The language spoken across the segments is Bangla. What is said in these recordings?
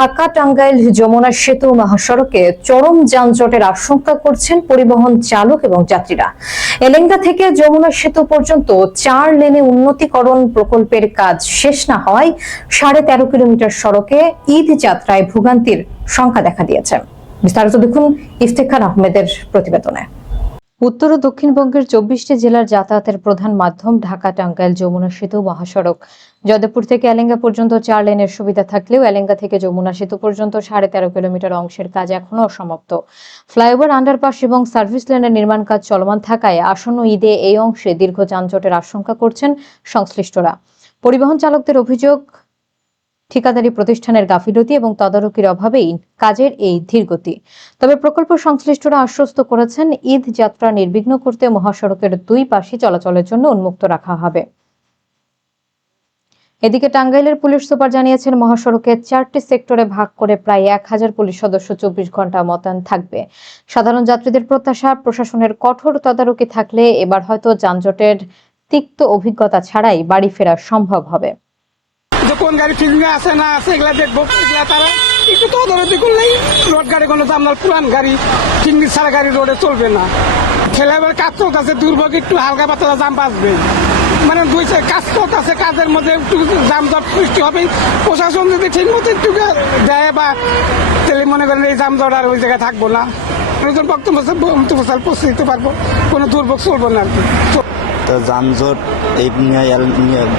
ঢাকা টাঙ্গাইল যমুনা সেতু মহাসড়কে চরম যানজটের আশঙ্কা করছেন পরিবহন চালক এবং যাত্রীরা। এলেঙ্গা থেকে যমুনা সেতু পর্যন্ত 4 লেনে উন্নতিকরণ প্রকল্পের কাজ শেষ না হওয়ায় 13.5 কিলোমিটার সড়কে ঈদ যাত্রায় ভোগান্তির শঙ্কা দেখা দিয়েছে। বিস্তারিত দেখুন ইফতেখার আহমেদের প্রতিবেদনে। উত্তর ও দক্ষিণবঙ্গের 24টি জেলার যাতায়াতের প্রধান মাধ্যম ঢাকা টাঙ্গাইল যমুনা সেতু মহাসড়ক। যাদবপুর থেকে এলেঙ্গা পর্যন্ত 4 লেনের সুবিধা থাকলেও এলেঙ্গা থেকে যমুনা সেতু পর্যন্ত 13.5 কিলোমিটার অংশের কাজ এখনো অসমাপ্ত। ফ্লাইওভার, আন্ডারপাস এবং সার্ভিস লেনের নির্মাণ কাজ চলমান থাকায় আসন্ন ঈদে এই অংশে দীর্ঘ যানজটের আশঙ্কা করছেন সংশ্লিষ্টরা। পরিবহন চালকদের অভিযোগ, ঠিকাদারি প্রতিষ্ঠানের গাফিলতি এবং তদারকির অভাবেই কাজের এই ধীরগতি। তবে প্রকল্প সংশ্লিষ্টরা আশ্বস্ত করেছেন, ঈদ যাত্রা নির্বিঘ্ন করতে মহাসড়কের 2 পাশই চলাচলের জন্য উন্মুক্ত রাখা হবে। এদিকে টাঙ্গাইলের পুলিশ সুপার জানিয়েছেন, মহাসড়কে 4টি সেক্টরে ভাগ করে প্রায় 1000 পুলিশ সদস্য 24 ঘন্টা মোতায়েন থাকবে। সাধারণ যাত্রীদের প্রত্যাশা, প্রশাসনের কঠোর তদারকি থাকলে এবার হয়তো যানজটের তিক্ত অভিজ্ঞতা ছাড়াই বাড়ি ফেরা সম্ভব হবে। কোন গাড়ি ঠিক আছে না আছে এগুলা দেখবো, এগুলা তারা একটু তদারকি করলেই রোড গাড়ি কোনো আপনার পুরান গাড়ি চিংড়ি ছাড়া গাড়ি রোডে চলবে না। ছেলেবেলা কাজ চলতেছে, দুর্ভোগ একটু হালকা পাতলা জাম বাঁচবে, মানে কাজ চলতেছে, কাজের মধ্যে একটু জামজট সৃষ্টি হবে। প্রশাসন যদি ঠিক মতো একটু দেয় বা তাহলে মনে করেন এই জামজট আর ওই জায়গায় থাকবো না, বক্তব্য পৌঁছে পারবো, কোনো দুর্ভোগ চলবো না আর কি। যানজট এই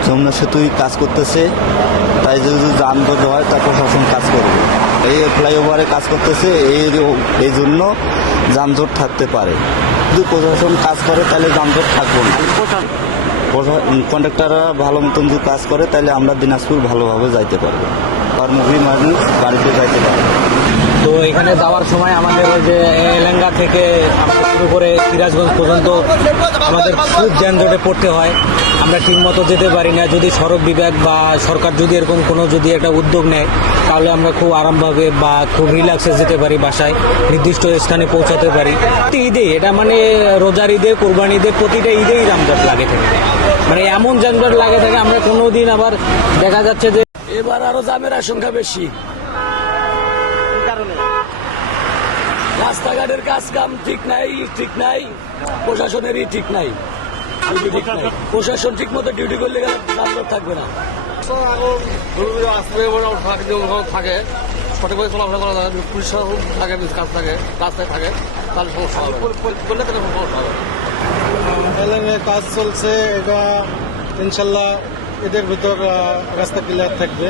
যমুনা সেতুই কাজ করতেছে, তাই যদি যানজট হয় তা প্রশাসন কাজ করবে। এই ফ্লাইওভারে কাজ করতেছে, এই জন্য যানজট থাকতে পারে। যদি প্রশাসন কাজ করে তাহলে যানজট থাকবো না। কন্ট্রাক্টররা ভালো মতন যদি কাজ করে তাহলে আমরা দিনাজপুর ভালোভাবে যাইতে পারবো, কর্মজীবী মানুষ বাড়িতে যাইতে পারবো। তো এখানে যাওয়ার সময় আমাদের ওই যে এলেঙ্গা থেকে আমরা শুরু করে সিরাজগঞ্জ পর্যন্ত আমাদের খুব যানজটে পড়তে হয়, আমরা ঠিকমতো যেতে পারি না। যদি সড়ক বিভাগ বা সরকার যদি এরকম কোনো যদি একটা উদ্যোগ নেয় তাহলে আমরা খুব আরামভাবে বা খুব রিল্যাক্সে যেতে পারি, বাসায় নির্দিষ্ট স্থানে পৌঁছাতে পারি। ঈদে এটা মানে রোজার ঈদে, কোরবানি ঈদে, প্রতিটা ঈদেই যানজট লাগে থাকে, মানে এমন যানজট লাগে থাকে আমরা কোনো দিন আবার দেখা যাচ্ছে যে এবার আরো জামের আশঙ্কা বেশি। রাস্তাঘাটের কাজ কাম ঠিক নাই, প্রশাসনেরই ঠিক নাই। প্রশাসন ঠিক মতো ডিউটি করলে যানজট থাকবে না। থাকে সঠিকভাবে চলাফেরা করা যায়, পুলিশ থাকে, কাজ থাকে, রাস্তায় থাকে, তাহলে সমস্যা হবে। করলে তাহলে সমস্যা হবে। কাজ চলছে, এটা ইনশাল্লাহ এদের ভিতর রাস্তা ক্লিয়ার থাকবে,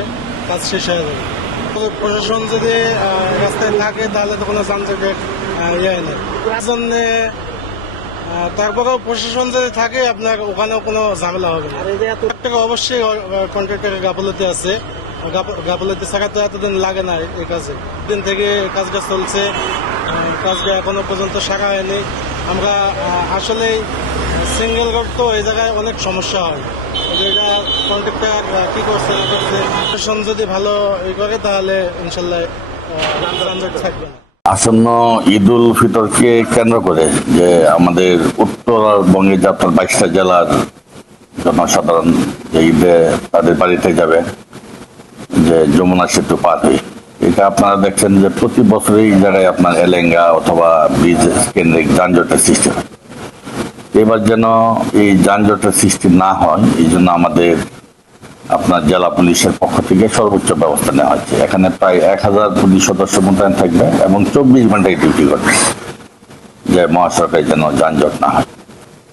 কাজ শেষ হয়ে যাবে। প্রশাসন যদি রাস্তায় থাকে তাহলে তো কোনো যানজটের ইয়ে নেই। তারপরেও প্রশাসন যদি থাকে আপনার ওখানেও কোনো ঝামেলা হবে না। অবশ্যই কন্ট্রাক্টরের গাফলতি আছে, গাফলতি ছাড়া তো এতদিন লাগে না এই কাজে। দিন থেকে কাজটা চলছে, কাজটা এখনো পর্যন্ত সারা হয়নি। আমরা আসলে সিঙ্গেল রোড তো এই জায়গায় অনেক সমস্যা হয়, এটা কন্ট্রাক্টর কি করছে না করছে। প্রশাসন যদি ভালো ই করে তাহলে ইনশাল্লাহ যানজট থাকবে না। আসন্ন ঈদ উল ফিতরকে কেন্দ্র করে যে আমাদের উত্তরবঙ্গে যাত্রার 22টা জেলার জনসাধারণ যে ঈদে তাদের বাড়িতে যাবে, যে যমুনা সেতু পার হয়ে, এটা আপনারা দেখছেন যে প্রতি বছরই এই জায়গায় আপনার এলেঙ্গা অথবা ব্রিজ কেন্দ্রিক যানজটের সৃষ্টি হয়। এবার যেন এই যানজটের সৃষ্টি না হয়, এই জন্য আমাদের আপনার জেলা পুলিশের পক্ষ থেকে সর্বোচ্চ ব্যবস্থা নেওয়া হচ্ছে। এখানে প্রায় 1000 পুলিশ সদস্য মোতায়েন থাকবে এবং 24 ঘন্টায় ডিউটি করবে, যে মহাসড়কে যেন যানজট না হয়।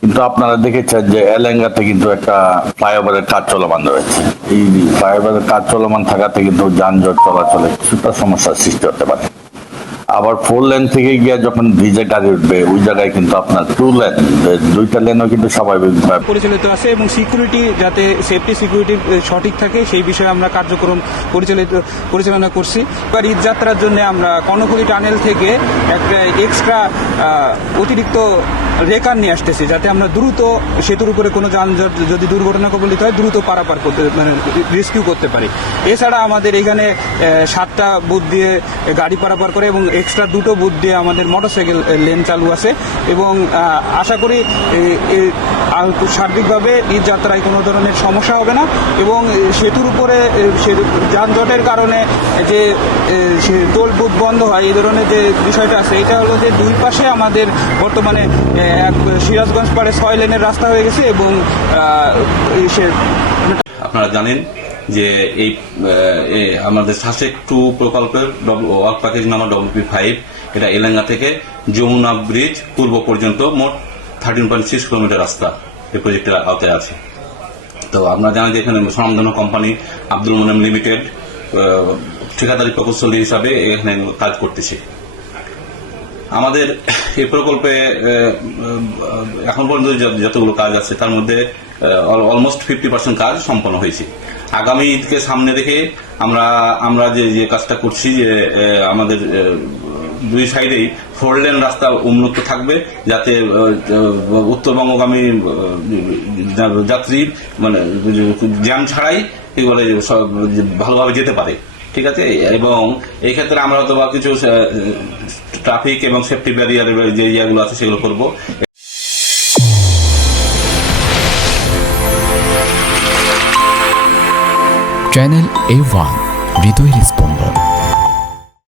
কিন্তু আপনারা দেখেছেন যে এলেঙ্গাতে কিন্তু একটা ফ্লাইওভারের কাজ চলমান রয়েছে। এই ফ্লাইওভারের কাজ চলমান থাকাতে কিন্তু যানজট চলাচলে কিছুটা সমস্যার সৃষ্টি হতে পারে। আবার 4 লেন থেকে গিয়ে যখন ব্রিজে গাড়ি উঠবে ওই জায়গায় কিন্তু আপনার 2 লেন, 2টা লেনও কিন্তু স্বাভাবিকভাবে পরিচালিত আছে এবং সিকিউরিটি যাতে সেফটি সিকিউরিটি সঠিক থাকে সেই বিষয়ে আমরা কার্যক্রম পরিচালনা করছি। এবার ঈদ যাত্রার জন্য আমরা কর্ণফুলী টানেল থেকে একটা এক্সট্রা অতিরিক্ত রেকার নিয়ে আসতেছি, যাতে আমরা দ্রুত সেতুর উপরে কোনো যানজট যদি দুর্ঘটনা কবলিত হয় দ্রুত পারাপার করতে মানে রেস্কিউ করতে পারি। এছাড়া আমাদের এখানে 7টা বুথ দিয়ে গাড়ি পারাপার করে এবং এক্সট্রা 2টো বুথ দিয়ে আমাদের মোটরসাইকেল লেন চালু আছে এবং আশা করি সার্বিকভাবে ঈদ যাত্রায় কোনো ধরনের সমস্যা হবে না। এবং সেতুর উপরে যানজটের কারণে যে টোল বুথ বন্ধ হয় এই ধরনের যে বিষয়টা আছে, এটা হলো যে দুই পাশে আমাদের বর্তমানে এক সিরাজগঞ্জ পাড়ে 6 লেনের রাস্তা হয়ে গেছে এবং আপনারা জানেন যে এই আমাদের শাসেক 2 প্রকল্পের ওয়ার্ক প্যাকেজ নাম্বার WP5 এটা এলেঙ্গা থেকে যমুনা ব্রিজ পূর্ব পর্যন্ত মোট 13.6 কিলোমিটার রাস্তা এই প্রজেক্টের আওতায় আছে। তো আপনারা জানেন যে এখানে স্বনামধন্য কোম্পানি আব্দুল মোনেম লিমিটেড ঠিকাদারি প্রকৌশলী হিসাবে এখানে কাজ করতেছে। আমাদের এই প্রকল্পে এখন পর্যন্ত যতগুলো কাজ আছে তার মধ্যে অলমোস্ট 50% কাজ সম্পন্ন হয়েছে। আগামী ঈদকে সামনে রেখে আমরা যে কাজটা করছি যে আমাদের দুই সাইডেই 4 লেন রাস্তা উন্মুক্ত থাকবে, যাতে উত্তরবঙ্গগামী যাত্রী মানে জ্যাম ছাড়াই এগুলো ভালোভাবে যেতে পারে। ঠিক আছে, এবং এই ক্ষেত্রে আমরা হয়তো বা কিছু ট্রাফিক এবং সেফটি ব্যারিয়ারের যে ইয়েগুলো আছে সেগুলো করব। চ্যানেল A1 হৃদয়ের স্পন্দন।